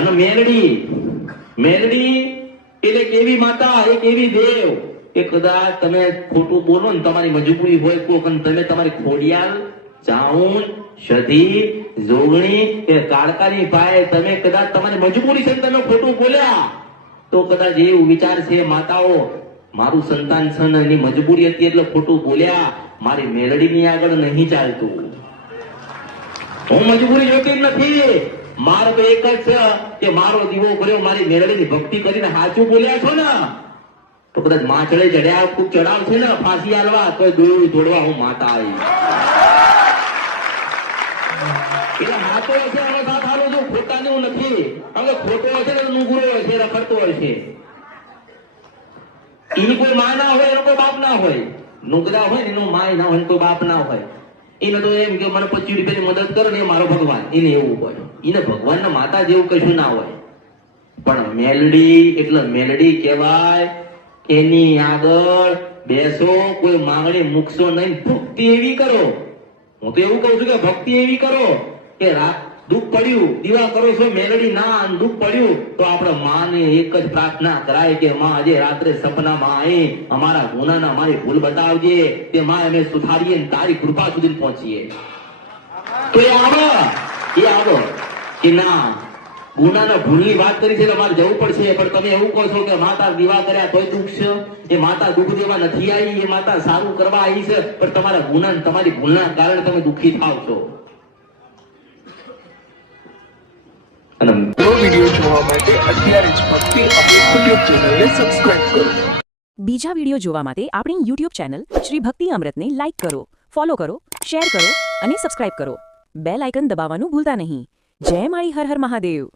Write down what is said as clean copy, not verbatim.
અને મેલડી મેલડી એટલે કેવી માતા, એક એવી દેવ કે કદાચ તમે ખોટું બોલો ને, તમારી મજબૂરી હોય કોક, અને તમે તમારી ખોડિયાલ, ચાઉન, સધી, જોગણી કે કાળકાની ભાઈ, તમે કદાચ તમારી મજબૂરી છે તમે ખોટું બોલ્યા, તો કદાચ એવું વિચાર છે માતાઓ, મારું સંતાન છે ને એની મજબૂરી હતી એટલે ખોટું બોલ્યા, મારી મેલડીની આગળ નહીં ચાલતું. હું મજબૂરી જોતી નથી, મારો તો એક જ છે કે મારો દીવો કર્યો, મારી મેલડીની ભક્તિ કરીને સાચું બોલ્યા છો ને, તો કદાચ માછડે ચડ્યા ખૂબ ચડાવ છે ને ફાંસી આલવા, તો દોડું દોડવા હું માતા આવી. એટલે હાથો હશે હવે સાથ હાલો છું, ખોટાનું નથી. હવે ખોટો હશે ને નુગરો હશે, રખડતો હશે. એની કોઈ માં ના હોય, એનો કોઈ બાપ ના હોય. નુગરા હોય ને એનો માય ના હોય, કોઈ બાપ ના હોય. એને તો એમ કે મને 25 રૂપિયાની મદદ કરો ને એ મારો ભગવાન, એને એવું હોય. એને ભગવાનના માતા જેવું કશું ના હોય. પણ મેલડી એટલે મેલડી કહેવાય. એની આગળ બેસો, કોઈ માંગણી મૂકશો નહીં, ભક્તિ એવી કરો. હું તો એવું કહું છું કે ભક્તિ એવી કરો કે દુઃખ પડ્યું દીવા કરો છો મેલડી ના, દુઃખ પડ્યું તો આપણે માને એક જ પ્રાર્થના કરાય કે માં આજે રાત્રે સપનામાં આવી અમારા ગુનાના મારી ભૂલ બતાવજે, તે માં અમે સુધારીએ ને તારી કૃપા સુધી પહોંચીએ. તો એ આવો કે ના ગુનાના ભૂલની વાત કરી છે, તમારે જવું પડશે, પણ તમે એવું કહો છો કે માતા દીવા કર્યા તોય દુઃખ છે, એ માતા દુઃખ દેવા નથી આવી, એ માતા સારું કરવા આવી છે, પણ તમારા ગુના તમારી ભૂલના કારણે તમે દુઃખી થાવ છો. વિડીયો જોવા માટે અત્યારે જ ભક્તિ આપણી યુટ્યુબ ચેનલને સબસ્ક્રાઇબ કરો. બીજા વિડીયો જોવા માટે આપણી યુટ્યુબ ચેનલ શ્રી ભક્તિ અમૃતને લાઇક કરો, ફોલો કરો, શેર કરો અને સબસ્ક્રાઇબ કરો. બેલ આઇકન દબાવવાનું ભૂલતા નહીં. જય માળી હર હર મહાદેવ.